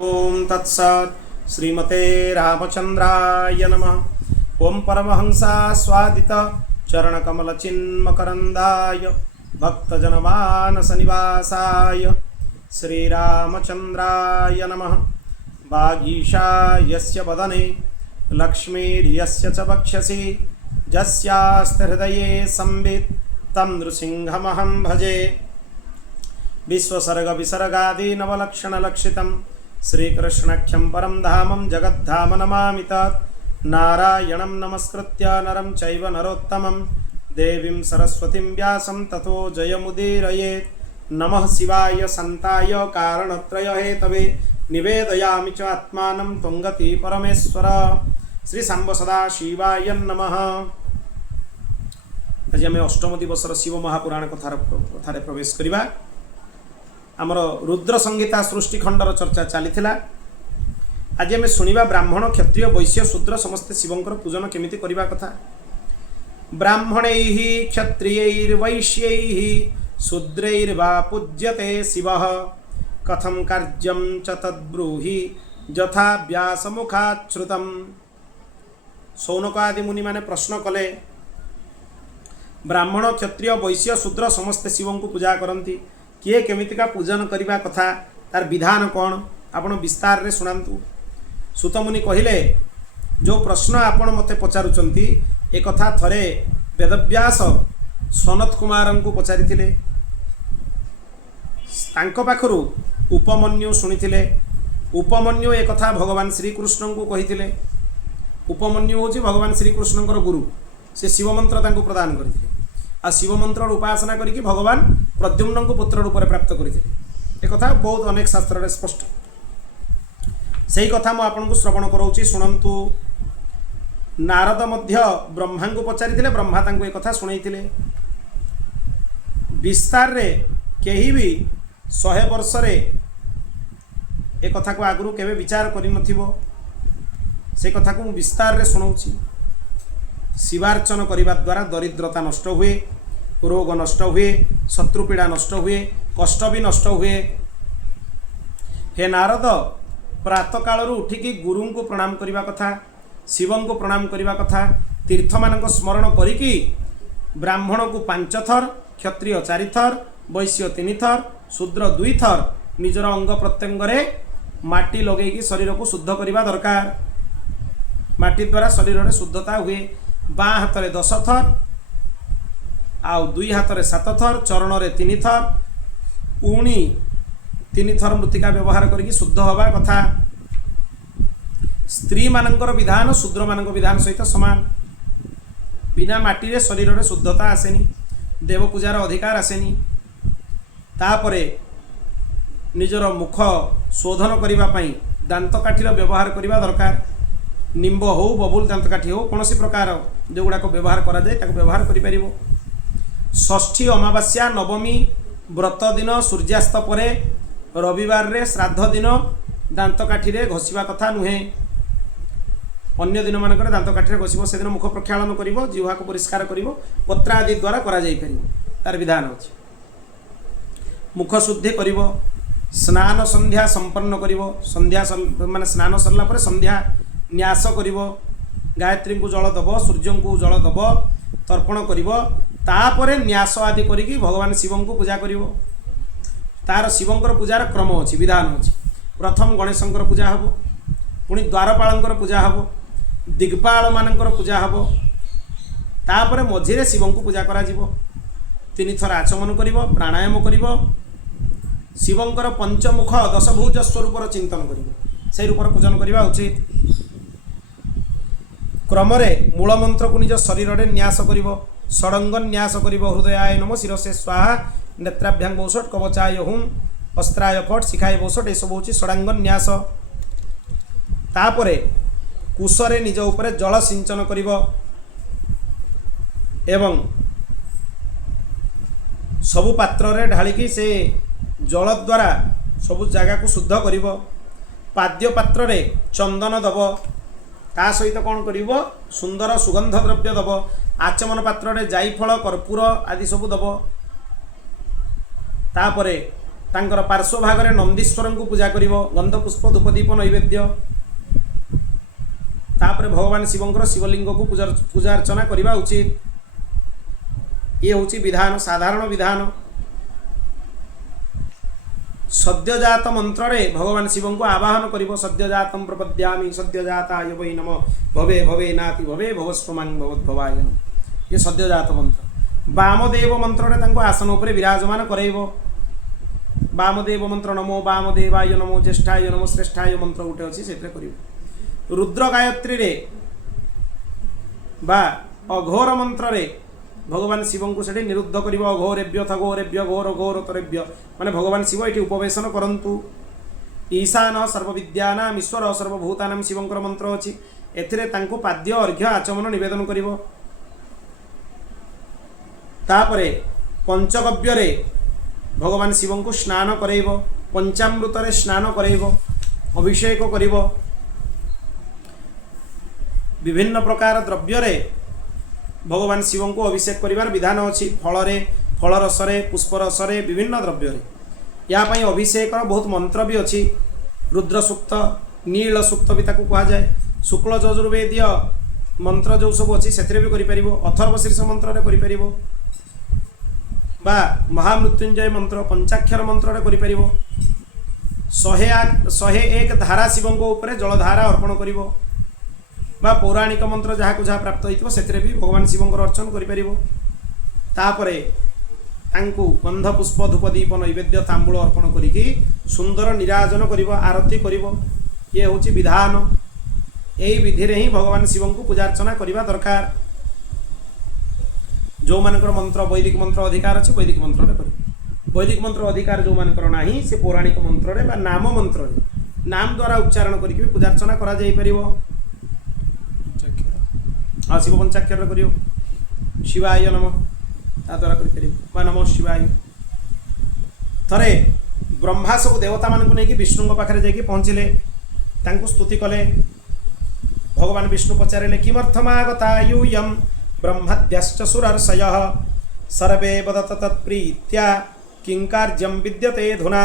ओम तत्सत् श्रीमते रामचंद्राय नमः। ओम परमहंसा स्वादित चरणकमल चिन्मकरंदाय भक्तजनमानस निवासाय श्रीरामचंद्राय नमः। वागीशा यस्य वदने लक्ष्मीर्यस्य च वक्षसि यस्यास्ति हृदये संवित् तं नृसिंहमहं भजे। विश्वसर्ग विसर्गादि नवलक्षणलक्षितं श्रीकृष्णाख्यं परं धामं जगद्धाम नमामि तत्। नारायणं नमस्कृत्य नरं चैव नरोत्तमं देवीं सरस्वतीं व्यासं ततो जयमुदीरयेत्। नमः शिवाय शान्ताय कारणत्रय हेतवे निवेदयामि च आत्मानं त्वंगति परमेश्वर। श्री सांब सदा शिवाय नमः। आज आम अष्टम दिवसर शिव महापुराण कथार प्रवेश करिबा। आमर रुद्र संहिता सृष्टि खंडर चर्चा चली। आज आम शुणा ब्राह्मण क्षत्रिय वैश्य शूद्र समस्ते शिवंकर पूजन केमिति करिबा कथा। ब्राह्मणैः क्षत्रियैर्वैश्यैः शूद्रैर्वा पूज्यते शिवः कथं कार्यं च तद्ब्रूहि यथा व्यासमुखात् श्रुतं। शौनक आदि मुनि माने प्रश्न कले, ब्राह्मण क्षत्रिय वैश्य शूद्र समस्ते शिवं को पूजा करती, किए केमितिका पूजन करने कथा, तार विधान कौन, आपण विस्तार रे शुणातु। सुतमुनि कहिले, जो प्रश्न आपण मते पचारुचंती ए कथा थरे वेदव्यास सनत कुमार को पचारिथिले। तांको पाखरु उपमन्यु शुणिथिले। उपमन्यु ए कथा भगवान श्रीकृष्ण को कहिथिले। उपमन्यु होछि भगवान श्रीकृष्णकर गुरु। से शिव मंत्र तांको प्रदान करथिले। आ शिव मंत्र उपासना करिकि भगवान प्रद्युम्न को पुत्र रूप में प्राप्त करते। एक कथा बहुत अनेक शास्त्र रे स्पष्ट। सही कथा मु आपन को श्रवण कराउछि, शुणंतु। नारद मध्य ब्रह्मा को पचारिथिले, ब्रह्मा तांको एक कथा शुणैथिले। विस्तार रे केही भी 100 वर्ष रे एक कथा को आगु केबे विचार करि नथिबो। से कथा को विस्तार रे शुणाउछि। शिवार्चन करने द्वारा दरिद्रता नष्ट हुए, रोग नष्ट हुए, शत्रुपीड़ा नष्ट हुए, कष्ट भी नष्ट हुए। हे नारद, प्रातः काल उठिकी गुरु को प्रणाम करने कथा, शिवं को प्रणाम करने कथा, तीर्थ मान स्मरण करिकी ब्राह्मण को 5 थर, क्षत्रिय 4 थर, वैश्य 3 थर, शूद्र 2 थर निजर अंग प्रत्यंग माटी लगेगी शरीर को शुद्ध करने दरकार। माटी द्वारा शरीर में शुद्धता हुए। बाँ हाथ में 10 थर, आउ 2 हाथ में 7 थर, चरण में 3 थर, पुणी 3 थर मृत्तिका व्यवहार करके शुद्ध हवा कथा। स्त्री मानकर विधान शूद्र मानक विधान सहित समान। बिना माटी रे शरीर में शुद्धता आसेनी, देव पूजार अधिकार आसेनी। तापरे निजर मुख शोधन करने दांत काठीर व्यवहार करने दरकार। निम्ब हो, बबुल दांतकाठी हो, कौन प्रकार जो गुड़ाक व्यवहार करा जाए ताको व्यवहार करि परिबो। षष्ठी अमावास्या नवमी व्रत दिन सूर्यास्त परे रविवार रे श्राद्ध दिन दांतकाठी रे घसीबा कथा नुहे। अन्य दिन मानकर दांतकाठी रे घसीबो, से दिन मुख प्रक्षालन करिवो, जिह्वा को परिष्कार करिवो, पत्र आदि द्वारा करा जाई परिवो। तार विधान अछि। मुख शुद्धि करिवो, स्नान संध्या संपन्न करिवो। संध्या माने स्नान सरला परे संध्या न्यास करिवो, गायत्री को जल दब, सूर्य को जल दब, तर्पण करिवो। तापरे न्यास आदि करिकी भगवान शिवं को पूजा करिवो। तार शिवंकर पूजार क्रम अछि, विधान अछि। प्रथम गणेशंकर पूजा हबो, पुणी द्वारपालंकर पूजा हबो, दिग्पाल मानकर पूजा हबो। तापरे मझिरे शिवं को पूजा करा जिवो। 3 थर आचमन करिवो, प्राणायाम करिवो, शिवंकर पंचमुख 10 भुज स्वरूपर चिंतन करिवो। से रूपर पूजन करिवा उचित। क्रमरे मूल मंत्र को निज शरीर में न्यास करिवो। षडंग न्यास करिवो। हृदयाय नमः, शिरसे स्वाहा, नेत्राभ्यां बौषट, कवचाय हुम, अस्त्राय फट, शिखाय बौषट। ये सब हूँ षडांग न्यास। तापरे कुशरे निज उपरे जल सिंचन करिवो एवं सबु पात्र रे ढालिकी से जल द्वारा सबु जगह को शुद्ध करिवो। पाद्य पात्र रे चंदन दब, ता सहित कौन करिवो, सुंदर सुगंध द्रव्य दब। आचमन पात्र रे जायफल, कर्पूर आदि सब दब। तापरे तांकर पार्श्व भागरे नंदीश्वर को पूजा करिवो गंध पुष्प धूपदीप नैवेद्य तापर भगवान शिवंकर शिवलिंग को पूजा अर्चना करने उचित। ये हूँ विधान साधारण विधान। सद्यजात मंत्र रे भगवान शिव को आवाहन करिवो सद्यजातम प्रपद्यामि सद्यजाताय वै नम भवे भवे नाति भवे भवस्वमांग भवद्भवाय नमः। ये सद्यजात मंत्र। वामदेव मंत्र रे तांको आसन उपरे विराजमान करैबो। वामदेव मंत्र नमो वामदेवाय नमो ज्येष्ठाय नमो श्रेष्ठाय मंत्र उठे अछि सेते करिवो। रुद्र गायत्री रे बा अघोर मंत्र रे भगवान शिव को से निरुद्ध कर अघोरेभ्य थघोरेभ्य घोर घोर तरेभ्य माने भगवान शिव ये उपवेशन करंतु। ईशान सर्वविद्यानाम ईश्वर सर्वभूतानाम शिवंकर मंत्र अच्छी एथिरे तांको पाद्य अर्घ्य आचमन निवेदन करिवो। तापरे पंचगव्य रे भगवान शिव को स्नान करैबो पंचामृत रे स्नान करैबो अभिषेक करिवो। विभिन्न प्रकार द्रव्य रे भगवान शिव को अभिषेक करिवार विधान अच्छी। फल रे फल रस रे पुष्प रस रे विभिन्न द्रव्य रे या पई अभिषेक बहुत मंत्र भी अच्छी। रुद्र सूक्त नील सूक्त भी ताकू कहा जाए। शुक्ल यजुर्वेदीय मंत्र जो सब अच्छी से भी करिपरिबो। अथर्व शीर्ष मंत्र रे करिपरिबो बा महामृत्युंजय मंत्र पंचाक्षर मंत्र रे करिपरिबो। 101 धारा शिव को ऊपर जलधारा अर्पण करिवो बा पौराणिक मंत्र जहाँ जहाँ प्राप्त होइतिबो सेतिरे भी भगवान शिवंकर अर्चन करिपरिबो। तापरे तांकु गंध पुष्प धूपदीप नैवेद्य तांबूल अर्पण करिकी सुंदर निराजन करिवो आरती करिवो। ये होची विधान। यही विधि रे ही भगवान शिव को पूजा अर्चना करिवा दरकार। जो मानकर मंत्र वैदिक मंत्र अधिकार अछि वैदिक मंत्र रे करिवो। वैदिक मंत्र अधिकार जो मानकर नाही से पौराणिक मंत्र रे बा नाम मंत्र रे नाम द्वारा उच्चारण करिकी पूजा अर्चना करा जाई परिवो। हाँ शिव पंचाक्षर करियो शिवाय नमः ता द्वारा करिपरिबो नमो शिवाय। थरे ब्रह्मा सब देवता मानक नहीं कि विष्णु पाखे जाकि पहुँचले तांको स्तुति कले। भगवान विष्णु पचारे किमर्थमागता यूयं ब्रह्मद्यश्च सुरर्षयः सर्वे वदत तत्प्रीत्या किं कार्यं विद्यते धुना।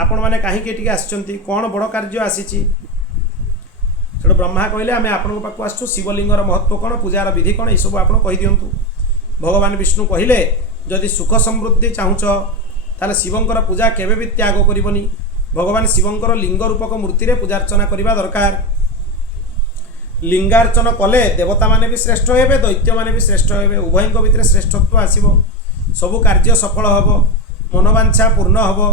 आपण माने कहीं आसचंती कौन बड़ कार्य आसीची। तेणु ब्रह्मा कहले आम आपण पाक आसु शिवलिंगर महत्व कौन पूजार विधि कौन यू आप कही दिंतु। भगवान विष्णु कहले जदि सुख समृद्धि चाहूच ताले शिवंकर पूजा केबे भी त्याग करबनी। भगवान शिवंकर लिंग रूपक मूर्ति रे पूजार्चना करबा दरकार। लिंगार्चन कले देवता माने भी श्रेष्ठ हेबे दैत्य माने भी श्रेष्ठ हेबे उभयଙ୍କ भितर श्रेष्ठत्व आसीबो। सबु कार्य सफल हबो मनोवांछा पूर्ण हबो।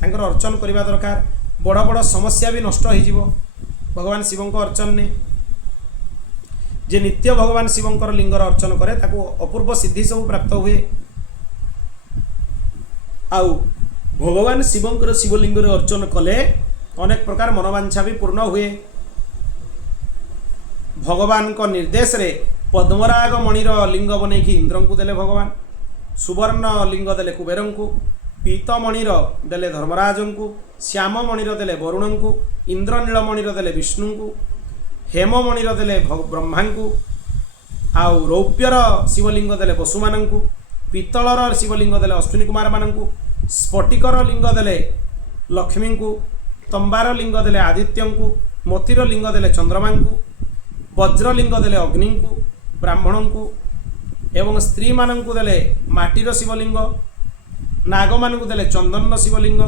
तांकर अर्चन करबा दरकार। बड़ बड़ समस्या भी नष्ट हो जिवो भगवान शिवंक अर्चन ने। जे नित्य भगवान शिवंकर लिंगर अर्चन करे ताको अपूर्व सिद्धि सब प्राप्त हुए। आउ भगवान शिवंकर शिवलिंगर अर्चन कले अनेक प्रकार मनोवांछा भी पूर्ण हुए। भगवान को निर्देश रे पद्मराग मणिर लिंग बनैकी इंद्र को देले भगवान। सुवर्ण लिंग देले कुबेर को। पीत मणिर देले धर्मराज को। श्याम मणिर देले वरुण को। इंद्रनील मणिर देले विष्णु को। हेम मणिर देले ब्रह्मा को। आउ रौप्यर शिवलिंग देले वसु मान को। पीतलर शिवलिंग देले अश्विनी कुमार मान को। स्फटिकर लिंग देले लक्ष्मी को। तंबार लिंग देले आदित्य को। मोतीर लिंग देले चंद्रमा को। वज्रलिंग देले अग्नि को ब्राह्मण को। एवं स्त्री मान को देले माटीर शिवलिंग। नाग मान को देले चंदन शिवलिंग।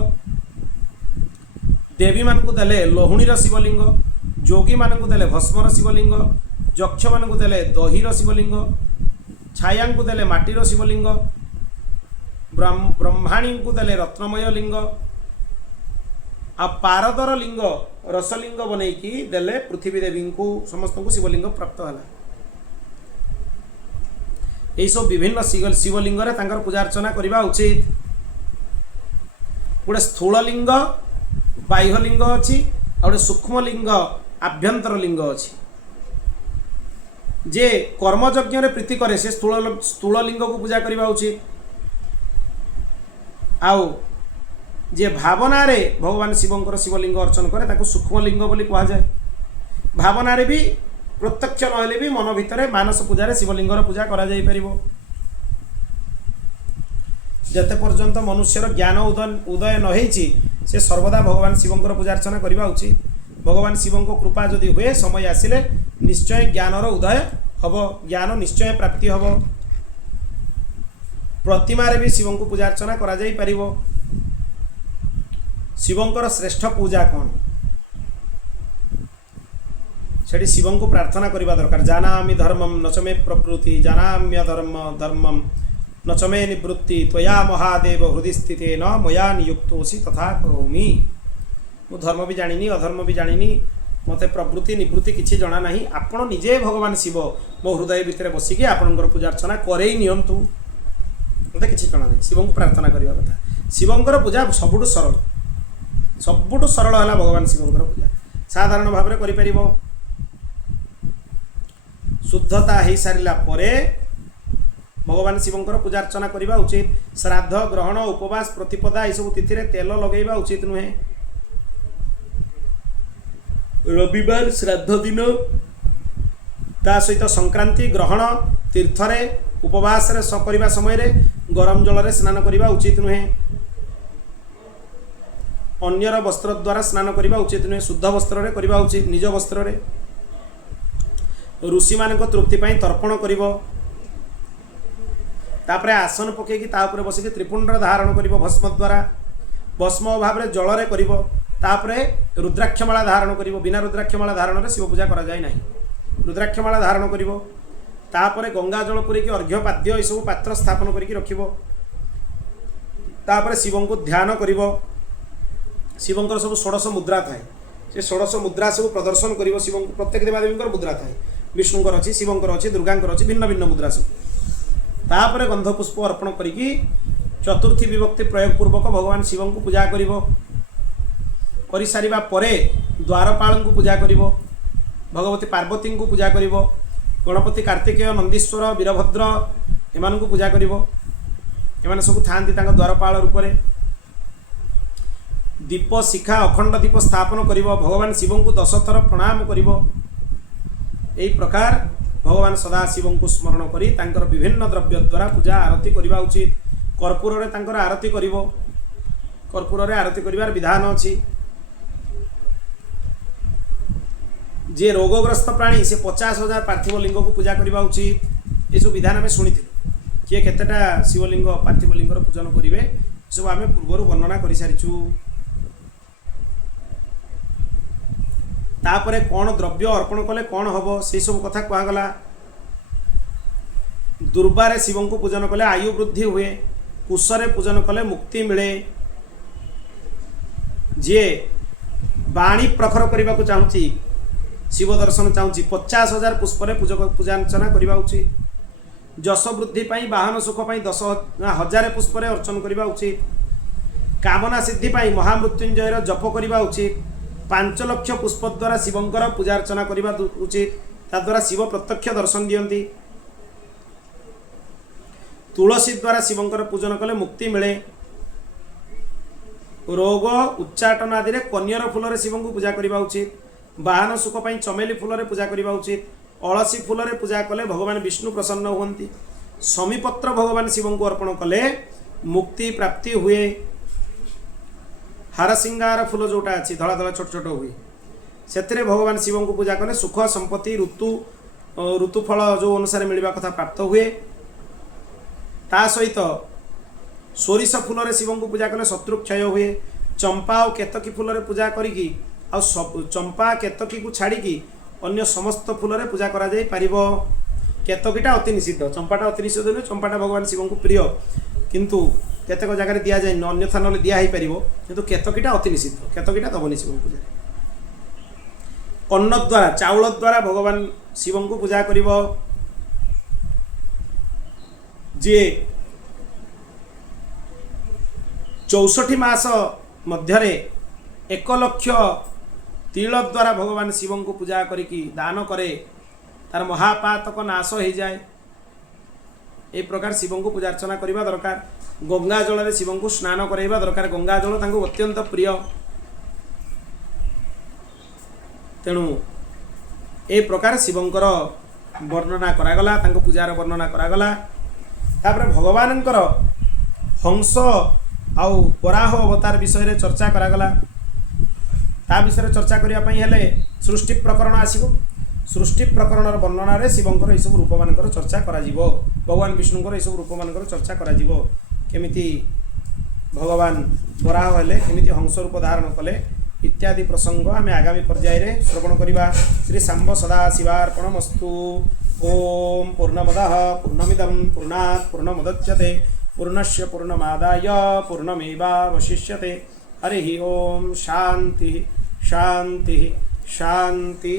देवी मान को देले लोहुणीर शिवलिंग। जोगी मान को देले भस्मर शिवलिंग। यक्ष मान को देले दहीर शिवलिंग। छाया को देले माटीर शिवलिंग। ब्रह्माणी को देले रत्नमय लिंग। आ पारदर लिंग रसलिंग बनैकी देले पृथ्वी देवी को समस्त को शिवलिंग प्राप्त है। यही सब विभिन्न शिवलिंग रे तांकर पूजा अर्चना करबा उचित। गोटे स्थूल लिंग बाह्य लिंग अच्छी और गोटे सूक्ष्म लिंग आभ्यंतर लिंग अच्छी। जे कर्मयज्ञ रे प्रीति करे से स्थूल लिंग को पूजा करबा उचित। आउ जे भावना रे भगवान शिवंकर शिवलिंग अर्चन करे ताको सूक्ष्म लिंग बोली कहा जाए। भावना रे भी प्रत्यक्ष नहले भी मन भितर मानस पूजा रे शिवलिंगर पूजा करा जाई परिबो। ଯେତେ ପର୍ଯ୍ୟନ୍ତ ମନୁଷ୍ୟର ଜ୍ଞାନ ଉଦୟ ନ ହେଇଛି ସେ ସର୍ବଦା ଭଗବାନ ଶିବଙ୍କର ପୂଜାର୍ଚ୍ଚନା କରିବା ଉଚିତ। ଭଗବାନ ଶିବଙ୍କ କୃପା ଯଦି ହୁଏ ସମୟ ଆସିଲେ ନିଶ୍ଚୟ ଜ୍ଞାନର ଉଦୟ ହେବ, ଜ୍ଞାନ ନିଶ୍ଚୟ ପ୍ରାପ୍ତି ହେବ। ପ୍ରତିମାରେ ବି ଶିବଙ୍କୁ ପୂଜାର୍ଚ୍ଚନା କରାଯାଇପାରିବ। ଶିବଙ୍କର ଶ୍ରେଷ୍ଠ ପୂଜା କ'ଣ? ସେଠି ଶିବଙ୍କୁ ପ୍ରାର୍ଥନା କରିବା ଦରକାର। ଜାନାମି ଧର୍ମମ୍ ନଚମେ ପ୍ରବୃତ୍ତି, ଜାନାମ୍ୟ ଧର୍ମମ୍ ନଚମେ ନିବୃତ୍ତି, ତ୍ୱୟା ମହାଦେବ ହୃଦି ସ୍ଥିତେ ନ ମୟା ନିୟୁକ୍ତୋସି ତଥା କରୋମି। ମୁଁ ଧର୍ମ ବି ଜାଣିନି, ଅଧର୍ମ ବି ଜାଣିନି, ମୋତେ ପ୍ରବୃତ୍ତି ନିବୃତ୍ତି କିଛି ଜଣା ନାହିଁ। ଆପଣ ନିଜେ ଭଗବାନ ଶିବ ମୋ ହୃଦୟ ଭିତରେ ବସିକି ଆପଣଙ୍କର ପୂଜାର୍ଚ୍ଚନା କରେଇ ନିଅନ୍ତୁ, ମୋତେ କିଛି ଜଣା ନାହିଁ। ଶିବଙ୍କୁ ପ୍ରାର୍ଥନା କରିବା କଥା। ଶିବଙ୍କର ପୂଜା ସବୁଠୁ ସରଳ ହେଲା ଭଗବାନ ଶିବଙ୍କର ପୂଜା। ସାଧାରଣ ଭାବରେ କରିପାରିବ। ଶୁଦ୍ଧତା ହେଇସାରିଲା ପରେ ଭଗବାନ ଶିବଙ୍କର ପୂଜାର୍ଚ୍ଚନା କରିବା ଉଚିତ। ଶ୍ରାଦ୍ଧ ଗ୍ରହଣ ଉପବାସ ପ୍ରତିପଦା ଏସବୁ ତିଥିରେ ତେଲ ଲଗାଇବା ଉଚିତ ନୁହେଁ। ରବିବାର ଶ୍ରାଦ୍ଧ ଦିନ ତା ସହିତ ସଂକ୍ରାନ୍ତି ଗ୍ରହଣ ତୀର୍ଥରେ ଉପବାସରେ କରିବା ସମୟରେ ଗରମ ଜଳରେ ସ୍ନାନ କରିବା ଉଚିତ ନୁହେଁ। ଅନ୍ୟର ବସ୍ତ୍ର ଦ୍ୱାରା ସ୍ନାନ କରିବା ଉଚିତ ନୁହେଁ। ଶୁଦ୍ଧ ବସ୍ତ୍ରରେ କରିବା ଉଚିତ, ନିଜ ବସ୍ତ୍ରରେ। ଋଷିମାନଙ୍କ ତୃପ୍ତି ପାଇଁ ତର୍ପଣ କରିବ। ତାପରେ ଆସନ ପକାଇକି ତା ଉପରେ ବସିକି ତ୍ରିପୁଣ୍ଡ ଧାରଣ କରିବ ଭସ୍ମ ଦ୍ୱାରା। ଭସ୍ମ ଅଭାବରେ ଜଳରେ କରିବ। ତାପରେ ରୁଦ୍ରାକ୍ଷମାଳା ଧାରଣ କରିବ। ବିନା ରୁଦ୍ରାକ୍ଷମାଳା ଧାରଣରେ ଶିବ ପୂଜା କରାଯାଏ ନାହିଁ। ରୁଦ୍ରାକ୍ଷମାଳା ଧାରଣ କରିବ। ତାପରେ ଗଙ୍ଗା ଜଳ ପୁରେଇକି ଅର୍ଘ୍ୟ ପାଦ୍ୟ ଏସବୁ ପାତ୍ର ସ୍ଥାପନ କରିକି ରଖିବ। ତାପରେ ଶିବଙ୍କୁ ଧ୍ୟାନ କରିବ। ଶିବଙ୍କର ସବୁ 16 ମୁଦ୍ରା ଥାଏ, ସେ 16 ମୁଦ୍ରା ସବୁ ପ୍ରଦର୍ଶନ କରିବ। ଶିବଙ୍କୁ ପ୍ରତ୍ୟେକ ଦେବାଦେବୀଙ୍କର ମୁଦ୍ରା ଥାଏ, ବିଷ୍ଣୁଙ୍କର ଅଛି, ଶିବଙ୍କର ଅଛି, ଦୁର୍ଗାଙ୍କର ଅଛି, ଭିନ୍ନ ଭିନ୍ନ ମୁଦ୍ରା ସବୁ। ତାପରେ ଗନ୍ଧ ପୁଷ୍ପ ଅର୍ପଣ କରିକି ଚତୁର୍ଥୀ ବିଭକ୍ତି ପ୍ରୟୋଗ ପୂର୍ବକ ଭଗବାନ ଶିବଙ୍କୁ ପୂଜା କରିବ। କରିସାରିବା ପରେ ଦ୍ୱାରପାଳଙ୍କୁ ପୂଜା କରିବ, ଭଗବତୀ ପାର୍ବତୀଙ୍କୁ ପୂଜା କରିବ, ଗଣପତି କାର୍ତ୍ତିକେୟ ନନ୍ଦୀଶ୍ୱର ବୀରଭଦ୍ର ଏମାନଙ୍କୁ ପୂଜା କରିବ। ଏମାନେ ସବୁ ଥାଆନ୍ତି ତାଙ୍କ ଦ୍ୱାରପାଳ ରୂପରେ। ଦୀପ ଶିଖା ଅଖଣ୍ଡ ଦୀପ ସ୍ଥାପନ କରିବ। ଭଗବାନ ଶିବଙ୍କୁ 10 ଥର ପ୍ରଣାମ କରିବ। ଏହି ପ୍ରକାର ଭଗବାନ ସଦାଶିବଙ୍କୁ ସ୍ମରଣ କରି ତାଙ୍କର ବିଭିନ୍ନ ଦ୍ରବ୍ୟ ଦ୍ୱାରା ପୂଜା ଆରତି କରିବା ଉଚିତ। କର୍ପୂରରେ ତାଙ୍କର ଆରତି କରିବ। କର୍ପୂରରେ ଆରତି କରିବାର ବିଧାନ ଅଛି। ଯିଏ ରୋଗଗ୍ରସ୍ତ ପ୍ରାଣୀ ସେ 50,000 ପାର୍ଥିବ ଲିଙ୍ଗକୁ ପୂଜା କରିବା ଉଚିତ। ଏସବୁ ବିଧାନ ଆମେ ଶୁଣିଥିଲୁ। କିଏ କେତେଟା ଶିବଲିଙ୍ଗ ପାର୍ଥିବ ଲିଙ୍ଗର ପୂଜନ କରିବେ ଏସବୁ ଆମେ ପୂର୍ବରୁ ବର୍ଣ୍ଣନା କରିସାରିଛୁ। ତାପରେ କ'ଣ ଦ୍ରବ୍ୟ ଅର୍ପଣ କଲେ କ'ଣ ହେବ ସେସବୁ କଥା କୁହାଗଲା। ଦୁର୍ବାରେ ଶିବଙ୍କୁ ପୂଜନ କଲେ ଆୟୁ ବୃଦ୍ଧି ହୁଏ। କୁଶରେ ପୂଜନ କଲେ ମୁକ୍ତି ମିଳେ। ଯିଏ ବାଣୀ ପ୍ରଖର କରିବାକୁ ଚାହୁଁଛି, ଶିବ ଦର୍ଶନ ଚାହୁଁଛି, 50,000 ପୁଷ୍ପରେ ପୂଜାର୍ଚ୍ଚନା କରିବା ଉଚିତ। ଯଶ ବୃଦ୍ଧି ପାଇଁ, ବାହନ ସୁଖ ପାଇଁ 10,000 ପୁଷ୍ପରେ ଅର୍ଚ୍ଚନ କରିବା ଉଚିତ। କାମନା ସିଦ୍ଧି ପାଇଁ ମହାମୃତ୍ୟୁଞ୍ଜୟର ଜପ କରିବା ଉଚିତ। 5 ଲକ୍ଷ ପୁଷ୍ପ ଦ୍ୱାରା ଶିବଙ୍କର ପୂଜାର୍ଚ୍ଚନା କରିବା ଉଚିତ। ତାଦ୍ୱାରା ଶିବ ପ୍ରତ୍ୟକ୍ଷ ଦର୍ଶନ ଦିଅନ୍ତି। ତୁଳସୀ ଦ୍ୱାରା ଶିବଙ୍କର ପୂଜନ କଲେ ମୁକ୍ତି ମିଳେ। ରୋଗ ଉଚ୍ଚାଟନ ଆଦିରେ କନିଅର ଫୁଲରେ ଶିବଙ୍କୁ ପୂଜା କରିବା ଉଚିତ। ବାହନ ସୁଖ ପାଇଁ ଚମେଲି ଫୁଲରେ ପୂଜା କରିବା ଉଚିତ। ଅଳସୀ ଫୁଲରେ ପୂଜା କଲେ ଭଗବାନ ବିଷ୍ଣୁ ପ୍ରସନ୍ନ ହୁଅନ୍ତି। ସମୀପତ୍ର ଭଗବାନ ଶିବଙ୍କୁ ଅର୍ପଣ କଲେ ମୁକ୍ତି ପ୍ରାପ୍ତି ହୁଏ। ହାରସିଙ୍ଗାର ଫୁଲ ଯେଉଁଟା ଅଛି ଧଳା ଧଳା ଛୋଟ ଛୋଟ ହୁଏ, ସେଥିରେ ଭଗବାନ ଶିବଙ୍କୁ ପୂଜା କଲେ ସୁଖ ସମ୍ପତ୍ତି ଋତୁଫଳ ଯେଉଁ ଅନୁସାରେ ମିଳିବା କଥା ପ୍ରାପ୍ତ ହୁଏ। ତା ସହିତ ସୋରିଷ ଫୁଲରେ ଶିବଙ୍କୁ ପୂଜା କଲେ ଶତ୍ରୁ କ୍ଷୟ ହୁଏ। ଚମ୍ପା ଆଉ କେତକୀ ଫୁଲରେ ପୂଜା କରିକି ଆଉ ଚମ୍ପା କେତକୀକୁ ଛାଡ଼ିକି ଅନ୍ୟ ସମସ୍ତ ଫୁଲରେ ପୂଜା କରାଯାଇପାରିବ। କେତକୀଟା ଅତି ନିଷିଦ୍ଧ, ଚମ୍ପାଟା ଅତି ନିଷିଦ୍ଧ ନୁହେଁ। ଚମ୍ପାଟା ଭଗବାନ ଶିବଙ୍କୁ ପ୍ରିୟ, କିନ୍ତୁ କେତେକ ଜାଗାରେ ଦିଆଯାଏ, ଅନ୍ୟଥା ନହେଲେ ଦିଆ ହେଇପାରିବ, କିନ୍ତୁ କେତକୀଟା ଅତି ନିଷିଦ୍ଧ। କେତକୀଟା ଦେବନି ଶିବଙ୍କୁ ପୂଜାରେ। ଅନ୍ନ ଦ୍ୱାରା, ଚାଉଳ ଦ୍ୱାରା ଭଗବାନ ଶିବଙ୍କୁ ପୂଜା କରିବ। ଯିଏ 64 ମାସ ମଧ୍ୟରେ 1 ଲକ୍ଷ ତିଳ ଦ୍ୱାରା ଭଗବାନ ଶିବଙ୍କୁ ପୂଜା କରିକି ଦାନ କରେ, ତାର ମହାପାତକ ନାଶ ହେଇଯାଏ। ଏହି ପ୍ରକାର ଶିବଙ୍କୁ ପୂଜାର୍ଚ୍ଚନା କରିବା ଦରକାର। ଗଙ୍ଗା ଜଳରେ ଶିବଙ୍କୁ ସ୍ନାନ କରାଇବା ଦରକାର। ଗଙ୍ଗା ଜଳ ତାଙ୍କୁ ଅତ୍ୟନ୍ତ ପ୍ରିୟ। ତେଣୁ ଏ ପ୍ରକାର ଶିବଙ୍କର ବର୍ଣ୍ଣନା କରାଗଲା, ତାଙ୍କ ପୂଜାର ବର୍ଣ୍ଣନା କରାଗଲା। ତାପରେ ଭଗବାନଙ୍କର हंस आउ वराह अवतार विषय रे चर्चा करागला ता विषय चर्चा करने हेले सृष्टि प्रकरण आसीबो सृष्टि प्रकरण वर्णना रे शिवंकर ये सब रूप मानकर चर्चा करा जीवो भगवान विष्णुंकर ये सब रूप मानकर चर्चा करा जीवो केमिति भगवान वराह हेले केमिति हंस रूप धारण कले इत्यादि प्रसंग आम आगामी पर्याय रे श्रवण करिबा। श्री सांब सदा शिवार्पणमस्तु। ओम पूर्णमदः पूर्णमिदं पूर्णात् पूर्णमुदच्यते पूर्णस्य पूर्णमादाय पूर्णमेवावशिष्यते। हरि ओम शांति शांति शांति।